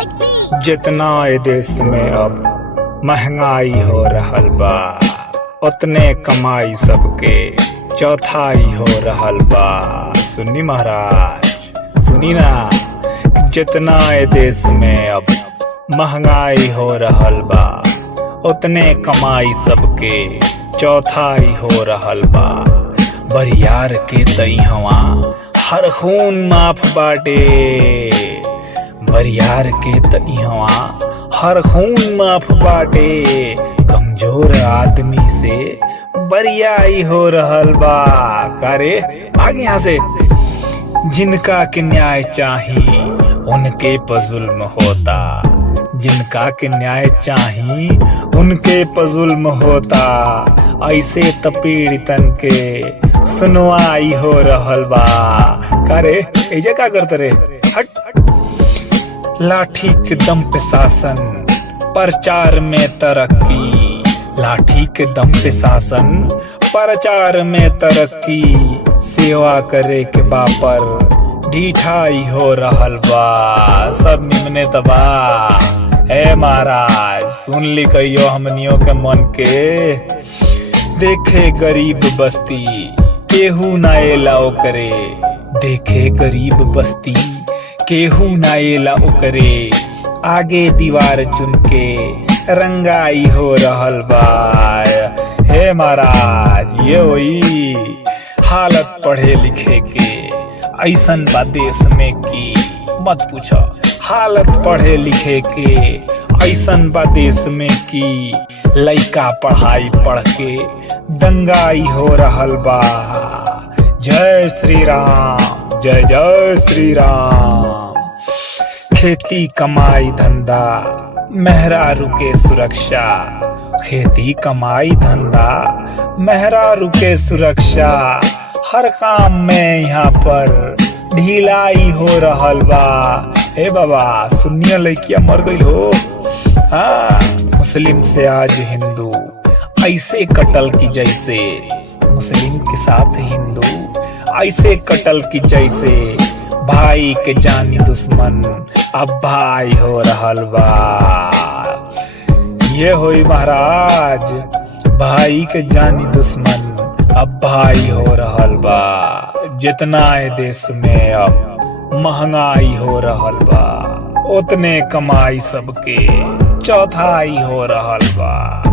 like me. जितना ए देश में अब महंगाई हो रहल बा, उतने कमाई सबके चौथाई हो रहल बा। सुनी महाराज, सुनी ना। जितना ए देश में अब महंगाई हो रहल बा, उतने कमाई सबके चौथाई हो रहल बा। बरियार के तई हवा हर खून माफ बाटे, बरियार के तई हवा हर खून माफ बाटे। कमजोर आदमी से बरियाई हो रहल बा। करे भाग यहाँ से। जिनका के न्याय चाही उनके पर जुल्म होता, जिनका के न्याय चाही उनके पर जुल्म होता। ऐसे त पीड़ितन के सुनवाई हो रहल बा। करे ऐजे का करते रे? हट। लाठी के दम पे शासन, प्रचार में तरक्की। लाठी के दम पे शासन, प्रचार में तरक्की। सेवा करे के बापर ढिठाई हो रहल बा। सब निमने तबा। ए महाराज सुन ली कहियो हमनियों के मन के। देखे गरीब बस्ती केहू ना एला ओकरे, देखे गरीब बस्ती केहू ना एला ओकरे। आगे दीवार चुन के रंगाई हो रहल बा। हे महाराज ये वही हालत पढ़े लिखे के ऐसन बा देश में की मत पूछो। हालत पढ़े लिखे के ऐसन बा देश में की लइका पढ़ाई पढ़ के दंगाई हो रहल बा। जय श्री राम, जय जय श्री राम। खेती कमाई धंधा मेहरारू के सुरक्षा, खेती कमाई धंधा मेहरारू के सुरक्षा। हर काम में यहाँ पर ढिलाई हो रहल बा। हे बाबा सुनिया लइकिया मर गई हो। हाँ, मुस्लिम से आज हिंदू ऐसे कटल की जैसे, मुस्लिम के साथ हिंदू ऐसे कटल की जैसे। भाई के जानी दुश्मन अब भाई हो रहल बा। ये होई महाराज, भाई के जानी दुश्मन अब भाई हो रहल बा। जितना ए देश में अब महंगाई हो रहल बा, उतने कमाई सबके चौथाई हो रहल बा।